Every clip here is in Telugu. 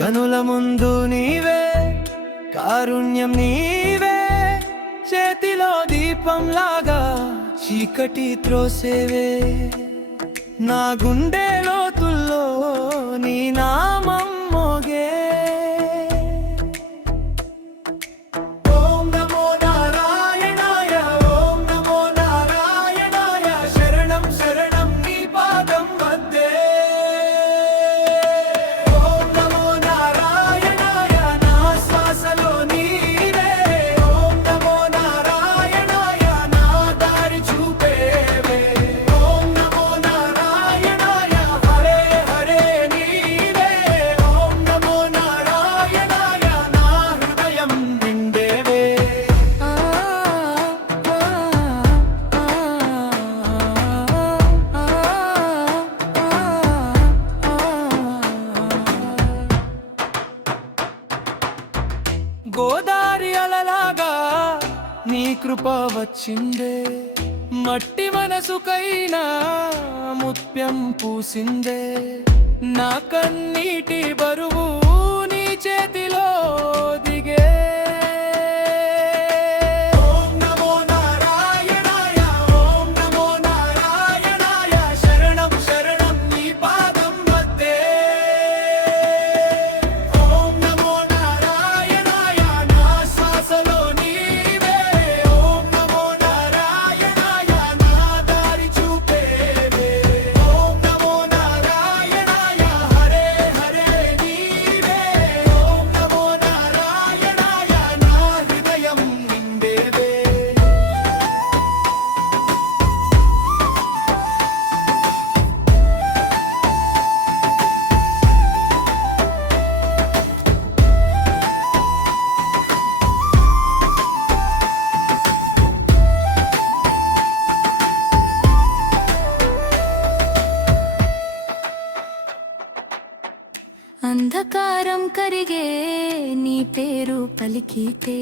కనుల ముందు నీవే, కారుణ్యం నీవే, చేతిలో దీపంలాగా చీకటి త్రోసేవే. నా గుండె లోతుల్లో నీ నామం మోగే. ఓం నమో నారాయణాయ, ఓం నమో నారాయణాయ, శరణం శరణం నీ పాదం వద్దే. ఓం నమో నారాయణాయ, నా శ్వాసలో నీవే. ఓం నమో నారాయణాయ, నా దారి చూపేవే. ఓం నమో నారాయణాయ, హరే హరే నీవే. ఓం నమో నారాయణాయ, నా హృదయం నిండేవే. గోదారి అలలాగా నీ కృప వచ్చిందే. మట్టి మనసుకైనా ముత్యం పూసిందే. నా కన్నీటి బరువు నీ చేతిలో దిగే. ఓం నమో నారాయణాయ, ఓం నమో నారాయణాయ, శరణం శరణం నీ పాదం వద్దే. ఓం నమో నారాయణాయ, నా శ్వాసలో నీవే. ఓం నమో నారాయణాయ, నా దారి చూపేవే. ఓం నమో నారాయణాయ, హరే హరే నీవే. ఓం నమో నారాయణాయ, నా హృదయం నిండేవే. అంధకారం కరిగే నీ పేరు పలికితే,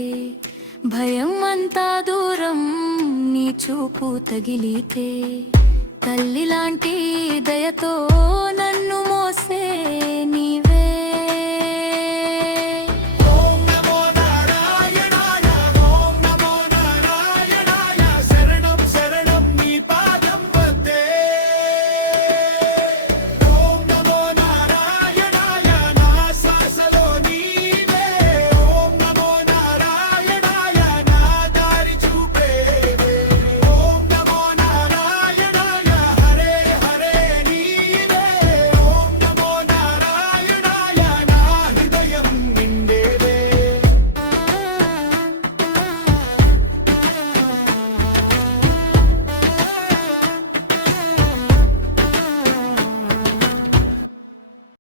భయం అంతా దూరం నీ చూపు తగిలితే. తల్లి లాంటి దయతో నన్ను మోసే నీవే.